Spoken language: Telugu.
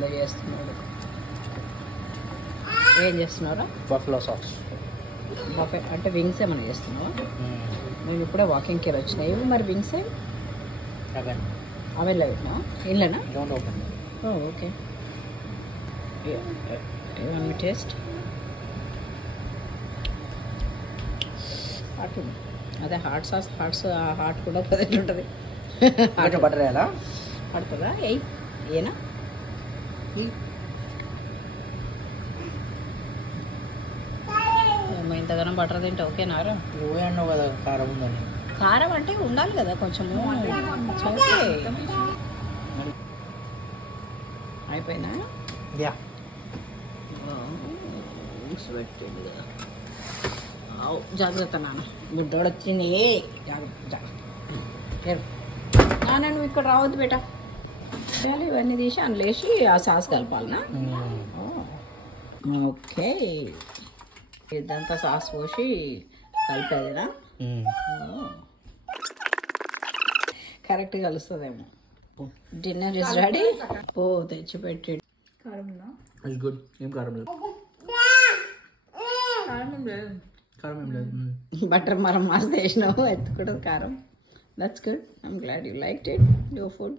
ఏందో చేస్తున్నాడు. ఏం చేస్తున్నారా? Buffalo sauce. బఫే అంటే వింగ్స్ ఏమైనా చేస్తున్నావా? మేము ఇప్పుడే వాకింగ్కి వెళ్ళి వచ్చినాయి. మరి వింగ్స్ అవి లేవునా? ఇల్లేనా? ఓకే. ఏమన్నా టేస్ట్ హాట్ అదే హాట్ సాస్. హాట్ కూడా పదిహేను ఉంటుంది. బటర్ వేయాలా? పడుతుందా? ఏనా ఇంతగానో బటర్ తింటే ఓకేనారా? నువ్వే అన్నావు కదా కారం ఉందని. కారం అంటే ఉండాలి కదా కొంచెము. ఓకే అయిపోయినా? యా. పెట్టింది కదా. జాగ్రత్త నాన్న, బుడ్డోడు వచ్చింది. జాగ్రత్త. నాన్న నువ్వు ఇక్కడ రావద్దు బేట. ఇవన్నీ తీసి అందులేసి ఆ సాస్ కలపాలనా? ఓకే. ఇదంతా సాస్ పోసి కలిపేదినా? కరెక్ట్ కలుస్తుందేమో. Dinner is ready. ఓ తెచ్చిపెట్టి. గుడ్. ఏం కారం లేదు. కారం ఏం లేదు. బటర్ మరం మాస్ వేసినావు, ఎత్తుకూడదు కారం. That's good. I'm glad you liked it your food.